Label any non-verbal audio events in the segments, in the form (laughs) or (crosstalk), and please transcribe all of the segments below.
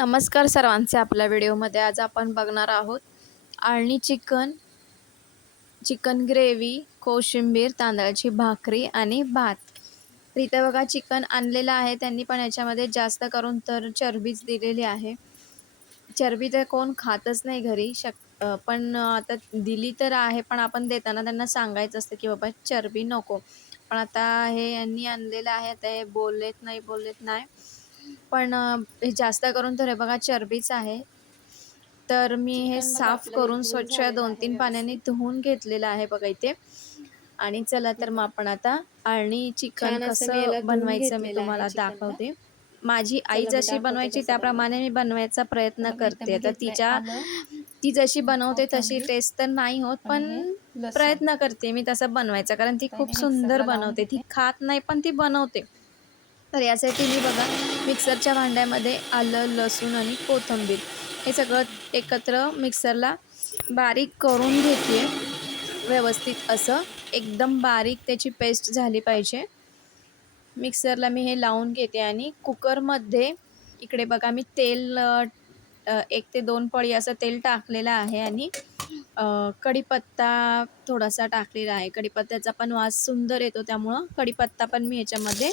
नमस्कार सर्वांचे आपल्या व्हिडिओमध्ये आज आपण बघणार आहोत आळणी चिकन चिकन ग्रेव्ही कोशिंबीर तांदळाची भाकरी आणि भात. इथे बघा चिकन आणलेलं आहे. त्यांनी पण याच्यामध्ये जास्त करून तर चरबीच दिलेली आहे. चरबी तर कोण खातच नाही घरी. शक पण आता दिली तर आहे पण आपण देताना त्यांना सांगायचं असतं की बाबा चरबी नको. पण आता हे यांनी आणलेलं आहे. आता हे बोललेत नाही बोललेत नाही. पण हे जास्त करून तर हे बघा चरबीच आहे. तर मी हे साफ करून स्वच्छ दोन तीन पाण्याने धुवून घेतलेलं आहे बघा इथे. आणि चला तर मग आपण आता आळणी चिकन कसं बनवायचं मी तुम्हाला. दाखवते. माझी आई जशी बनवायची त्याप्रमाणे मी बनवायचा. प्रयत्न करते. तर तिच्या ती जशी बनवते तशी टेस्ट तर नाही होत पण आणि. प्रयत्न करते मी तसं बनवायचा. कारण ती खूप सुंदर बनवते. ती. खात नाही पण ती बनवते. तर यासाठी मी बघा मिक्सरच्या भांड्यामध्ये आलं लसूण आणि कोथिंबीर. हे सगळं एकत्र मिक्सरला बारीक करून घेते व्यवस्थित असं एकदम बारीक त्याची पेस्ट झाली पाहिजे. मिक्सरला मी हे लावून घेते आणि कुकरमध्ये इकडे बघा मी तेल एक ते दोन पळी असं तेल टाकलेलं आहे आणि कढीपत्ता थोडासा टाकलेला आहे. कढीपत्त्याचा पण वास सुंदर येतो त्यामुळं कढीपत्ता पण मी याच्यामध्ये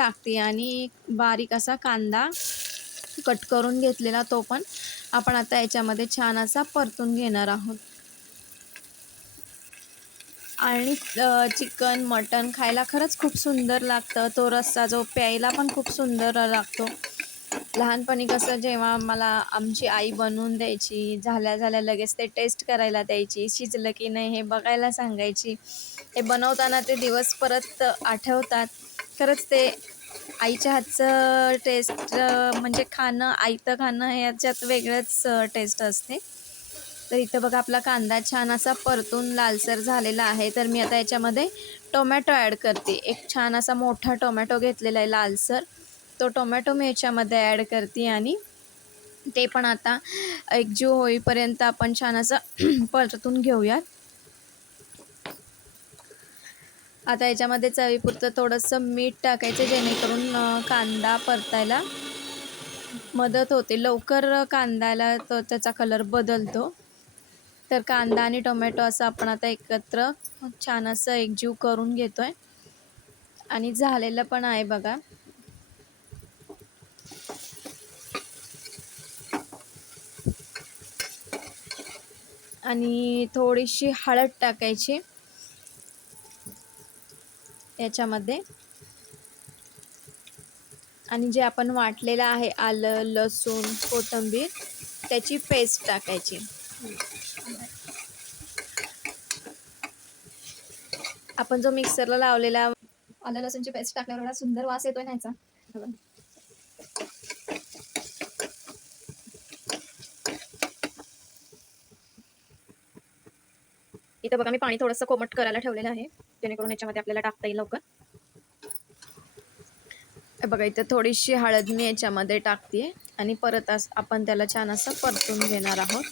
टाकते आणि बारीक असा कांदा कट करून घेतलेला तो पण आपण आता याच्यामध्ये छान असा परतून घेणार आहोत. आणि चिकन मटन खायला खरंच खूप सुंदर लागतं. तो रस्सा जो प्यायला पण खूप सुंदर लागतो. लहानपणी कसं जेव्हा मला आमची आई बनवून द्यायची झाल्या झाल्या लगेच ते टेस्ट करायला द्यायची शिजलं की नाही हे बघायला सांगायची. हे बनवताना ते दिवस परत आठवतात. खरंच ते आईच्या हातचं टेस्ट म्हणजे खाणं आयतं खाणं ह्याच्यात वेगळंच टेस्ट असते. तर इथं बघा आपला कांदा छान असा परतून लालसर झालेला आहे. तर मी आता याच्यामध्ये टोमॅटो ॲड करते. एक छान असा मोठा टोमॅटो घेतलेला आहे लालसर. तो टोमॅटो मी याच्यामध्ये ॲड करते आणि ते पण आता एकजीव होईपर्यंत आपण छान असं परतून घेऊयात. आता याच्यामध्ये चवीपुरतं थोडंसं मीठ टाकायचं जेणेकरून कांदा परतायला मदत होते. लवकर कांद्याला तो त्याचा कलर बदलतो. तर कांदा आणि टोमॅटो असं आपण आता एकत्र छान असं एकजीव करून घेतो आहे आणि झालेलं पण आहे बघा. आणि थोडीशी हळद टाकायची. याच्यामध्ये. आणि जे आपण वाटलेलं आहे आलं लसूण कोथिंबीर त्याची पेस्ट टाकायची. आपण जो मिक्सरला लावलेला आलं लसूणची पेस्ट टाकल्यावर एवढा सुंदर वास येतोय ना याचा. इथं बघा मी पाणी थोडंसं कोमट करायला ठेवलेलं आहे. जेणेकरून याच्यामध्ये आपल्याला टाकता येईल लवकर. बघा इथं थोडीशी हळद मी याच्यामध्ये टाकते आणि परत अस आपण त्याला छान असं परतून घेणार आहोत.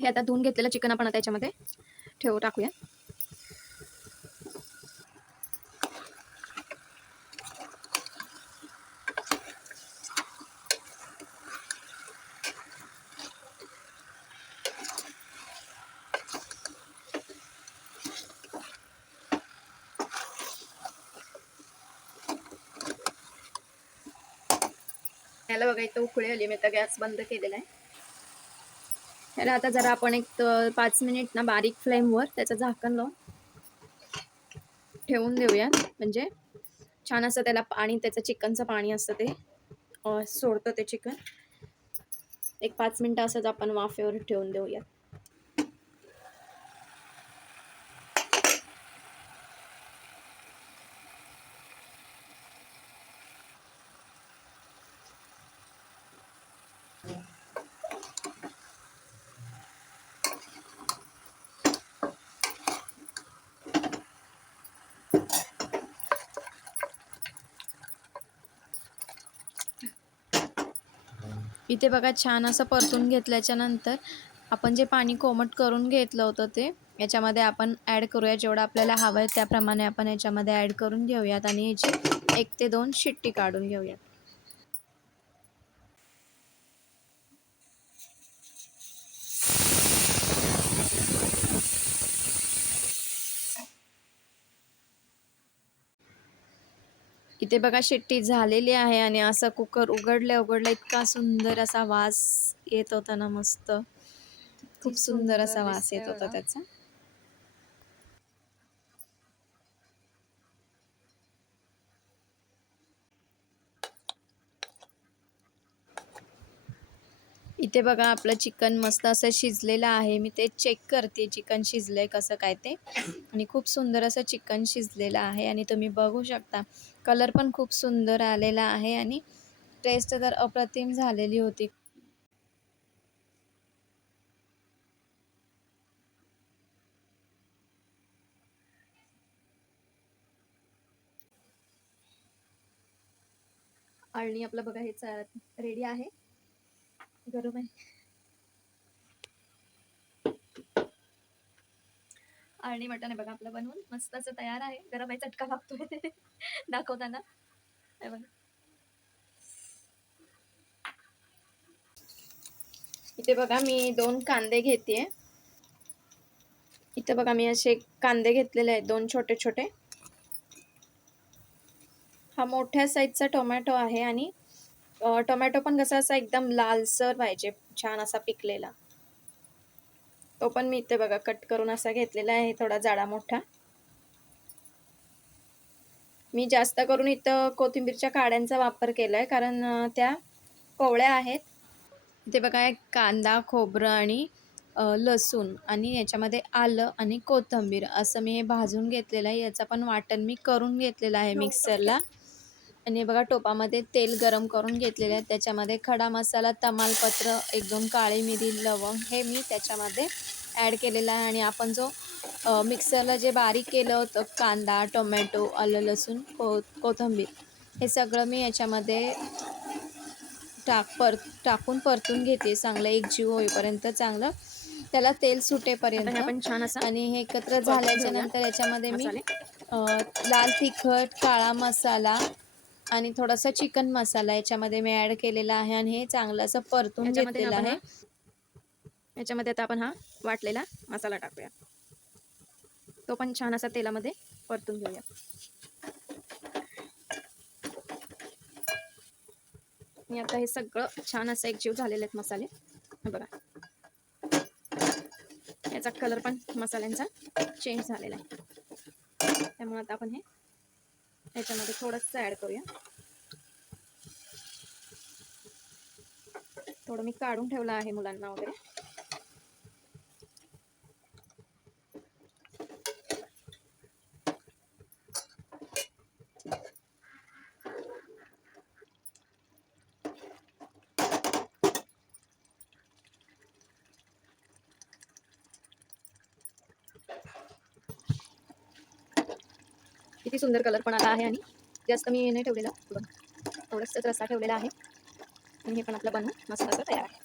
हे आता धुवून घेतलेलं चिकन आपण आता याच्यामध्ये ठेवू टाकूया. ह्याला बघा इथं उकळी आली मी आता गॅस बंद केलेला आहे. ह्याला आता जरा आपण एक पाच मिनिट ना बारीक फ्लेमवर त्याचं झाकण लावून ठेवून देऊया म्हणजे छान असं त्याला पाणी त्याचं चिकनचं पाणी असतं ते सोडतं ते चिकन. एक पाच मिनटं असंच आपण वाफेवर ठेवून देऊयात. इथे बघा छान असं परतून घेतल्याच्या नंतर आपण जे पाणी कोमट करून घेतलं होतं ते याच्यामध्ये आपण ॲड करूया. जेवढं आपल्याला हवं आहे त्याप्रमाणे आपण याच्यामध्ये ॲड करून घेऊयात आणि याची एक ते दोन शिट्टी काढून घेऊयात. इथे बघा शिट्टी झालेली आहे आणि असं कुकर उघडल्या उघडल्या इतका सुंदर असा वास येत होता ना मस्त खूप सुंदर असा वास येत होता. त्याचा इथे बघा आपलं चिकन मस्त असं शिजलेलं आहे. मी ते चेक करते चिकन शिजलंय कसं काय ते. आणि खूप सुंदर असं चिकन शिजलेलं आहे. आणि तुम्ही बघू शकता कलर पण खूप सुंदर आलेला आहे. आणि टेस्ट तर अप्रतिम झालेली होती. आणि आपलं बघा हे रेडी आहे. बरोबर. आणि मटण आहे बघा आपलं बनवून. मस्त असं तयार आहे. गरम आहे चटका लागतोय. (laughs) दाखवताना. हे बघा. इथे बघा मी दोन कांदे घेते इथे बघा मी असे कांदे घेतलेले आहेत दोन छोटे छोटे हा मोठ्या साईजचा टोमॅटो आहे आणि टोमॅटो पण कसा असा एकदम लालसर पाहिजे छान असा पिकलेला. तो पण मी इथे बघा कट करून असा घेतलेला आहे थोडा जाडा मोठा. मी जास्त करून इथं कोथिंबीरच्या काड्यांचा वापर केलाय कारण अ, त्या कोवळ्या आहेत. इथे बघा एक कांदा खोबरं आणि लसूण आणि याच्यामध्ये आलं आणि कोथिंबीर असं मी हे भाजून घेतलेलं आहे. याचं पण वाटण मी करून घेतलेलं आहे मिक्सरला. आणि हे बघा टोपामध्ये तेल गरम करून घेतलेलं आहे. त्याच्यामध्ये खडा मसाला तमालपत्र एक दोन काळी मिरी लवंग हे मी त्याच्यामध्ये ॲड केलेलं आहे. आणि आपण जो मिक्सरला जे बारीक केलं होतं कांदा टोमॅटो आलं लसूण को कोथिंबीर हे सगळं मी याच्यामध्ये टाक पर टाकून परतून घेते. चांगलं एकजीव होईपर्यंत चांगलं. त्याला तेल सुटेपर्यंत आपण छान असं आणि हे एकत्र परतून झाल्याच्या घेऊया. नंतर याच्यामध्ये मी लाल तिखट काळा मसाला आणि थोडासा चिकन मसाला याच्यामध्ये मी ॲड केलेला आहे आणि हे चांगलं असं परतून याच्यामध्ये घेतलेलं आपण आहे. याच्यामध्ये आता आपण हा वाटलेला मसाला टाकूया. तो पण छान असा तेलामध्ये परतून घेऊया. आणि आता हे सगळं छान असं एकजीव झालेले आहेत मसाले. बघा. याचा कलर पण मसाल्यांचा चेंज झालेला आहे. त्यामुळे आता आपण हे याच्यामध्ये थोडंसं ॲड करूया. थोडं मी काढून ठेवलं आहे मुलांना वगैरे. किती सुंदर कलर पण आला आहे आणि जास्त मी नाही ठेवलेला. बघ थोडंसंच रस्सा ठेवलेला आहे. आणि हे पण आपलं बनवून मस्त असं तयार आहे.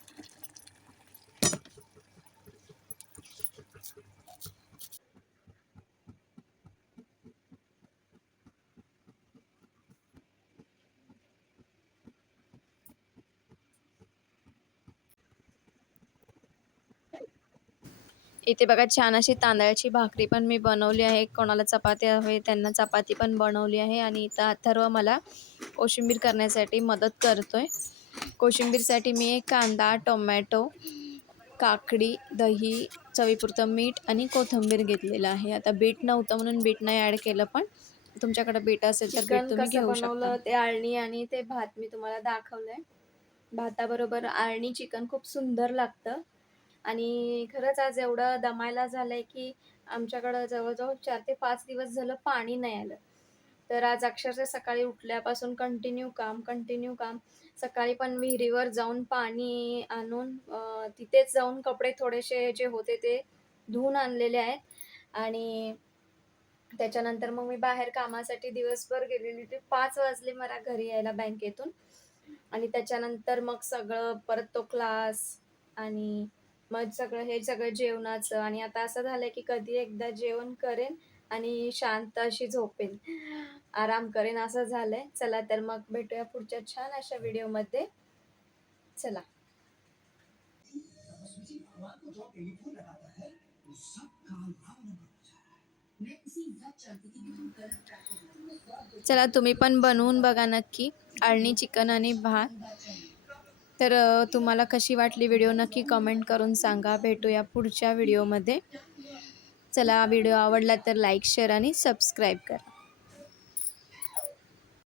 इथे बघा छान अशी तांदळाची भाकरी पण मी बनवली आहे. कोणाला चपाती हवे त्यांना चपाती पण बनवली आहे आणि इथं अथर्व मला कोशिंबीर करण्यासाठी मदत करतोय. कोशिंबीरसाठी मी एक कांदा टोमॅटो काकडी दही चवीपुरतं मीठ आणि कोथिंबीर घेतलेलं आहे. आता बीट नव्हतं म्हणून बीट नाही ॲड केलं पण तुमच्याकडे बीट असेल तर बीट तुम्ही घेऊ शकता. ते आळणी आणि ते भात मी तुम्हाला दाखवलंय. भाताबरोबर आळणी चिकन खूप सुंदर लागतं. आणि खरंच आज एवढं दमायला झालंय की आमच्याकडं जवळजवळ चार ते पाच दिवस झालं पाणी नाही आलं. तर आज अक्षरशः सकाळी उठल्यापासून कंटिन्यू काम कंटिन्यू काम. सकाळी पण विहिरीवर जाऊन पाणी आणून तिथेच जाऊन कपडे थोडेसे जे होते ते धुवून आणलेले आहेत. आणि त्याच्यानंतर मग मी बाहेर कामासाठी दिवसभर गेलेली होती. पाच वाजले मला घरी यायला बँकेतून. आणि त्याच्यानंतर मग सगळं परत तो क्लास आणि मग सगळं हे सगळं जेवणाचं आणि आता असं झालंय की कधी एकदा जेवण करेन आणि शांत अशी झोपेन. आराम करेन असं झालंय. चला तर मग भेटूया पुढच्या छान अशा व्हिडिओमध्ये. चला. चला तुम्ही पण बनवून बघा नक्की. अळणी चिकन आणि भात. तर तुम्हाला कशी वाटली व्हिडिओ नक्की कमेंट करून सांगा. भेटूया पुढच्या व्हिडिओमध्ये. चला व्हिडिओ आवडला तर लाईक शेअर आणि सबस्क्राईब करा.